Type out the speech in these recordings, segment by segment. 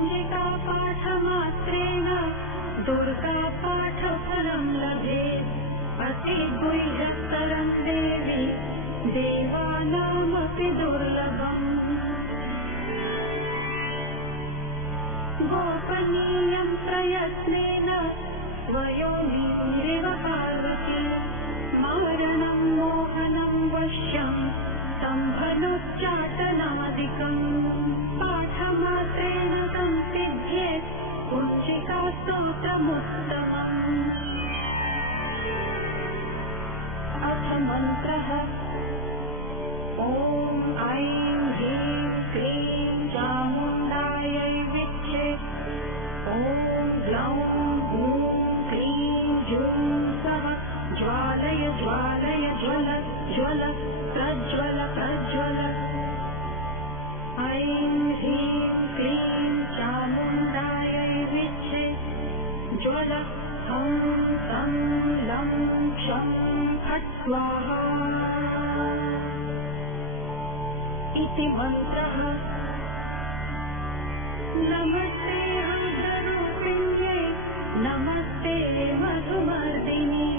कुञ्जिका पाठमात्रेण दुर्गापाठफलं लभेत्। अतिगुह्यतरं देवी देवानामपि दुर्लभम्। गोपनीयं प्रयत्नेन स्वयोनिरिव पार्वती। मारणं मोहनं वश्यं सम्भनोच्चाटनादिकम्। पाठमात्रेण संसिद्ध्येत् कुञ्जिका स्तोत्रमुत्तमम्। अथ मन्त्रः। ॐ ऐं ह्रीं क्लीं चामुण्डायै विद्ये। ॐ ग्लौं हूं क्लीं जूं सः ज्वालय ज्वालय ज्वल ज्वल प्रज्वल प्रज्वल। ऐं ह्रीं क्लीं चामुण्डायै विद्ये। ज्वल हं तं लं क्षं फट् स्वाहा इति मन्त्रः। नमस्ते रुद्ररूपिण्यै नमस्ते मधुमर्दिनी।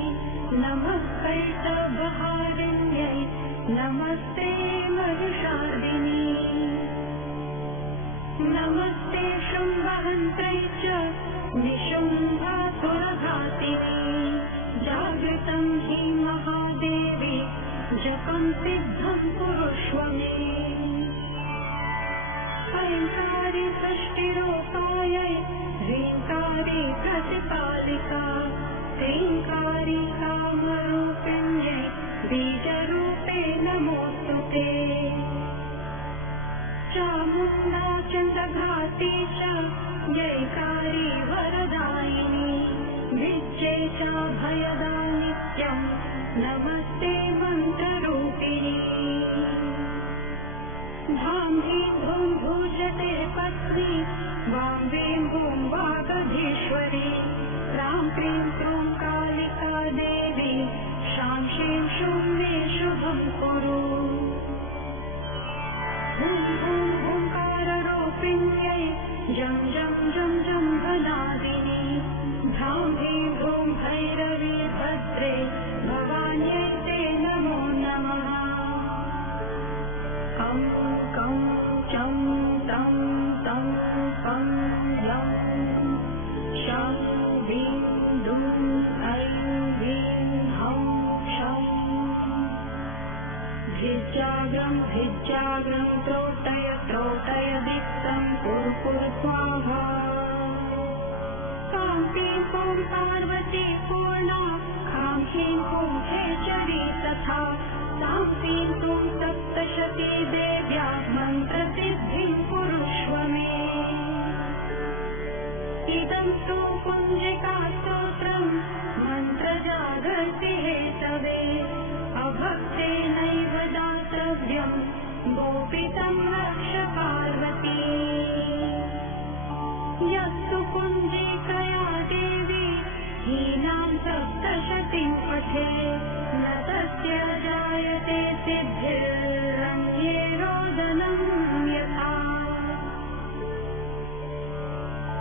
नमस्कैटभहारिण्यै नमस्ते महिषार्दिनी। नमस्ते शुम्भहन्त्रै च निशुम्भासुरघातिनी। जागृतं हि महादेवी जपं सिद्धं कुरुष्व मे। ऐङ्कारी सृष्टिरूपायै ह्रीङ्कारी प्रतिपालिका। ह्रीङ्कारी कामरूपिण्यै बीजरूपे नमोऽस्तु ते। चामुण्डा चण्डघाती च जयकारी वरदायिनी। विद्ये चाभयदा नित्यं नमस्ते मन्त्ररूपिणी। धां ह्रीं धूं भूजते पत्नी वां ह्रीं भूं वागधीश्वरी। ह्रां क्रीं क्रूं कालिका देवी शां शीं शूं मे शुभं कुरु। हुं हुं हुंकाररूपिण्यै जं जं जं जं भनादिनी। ह्रां ह्रीं भ्रूं भैरवी भद्रे भवान्यै ते नमो नमः। कं कं चं तं तं पं लं शं ह्रीं दुं ऐं ह्रीं हं शं। भिज्जाग्रं भिज्जाग्रं त्रोटय त्रोटय दिक्तं कुरु कुरु स्वाहा। कां ह्रीं हूं पार्वती पूर्णा खां ह्रीं हूं खेचरी तथा। तां ह्रीं हूं सप्तशती देव्या मन्त्रसिद्धिं कुरुष्व मे। इदं तु कुञ्जिका स्तोत्रं मन्त्रजागर्ति हेतवे। अभक्तेनैव दातव्यं गोपितं रक्ष पार्वती। यस्तु कुञ्जिकया देवी हीनां सप्तशतीं पठे न तस्य जायते सिद्धिर्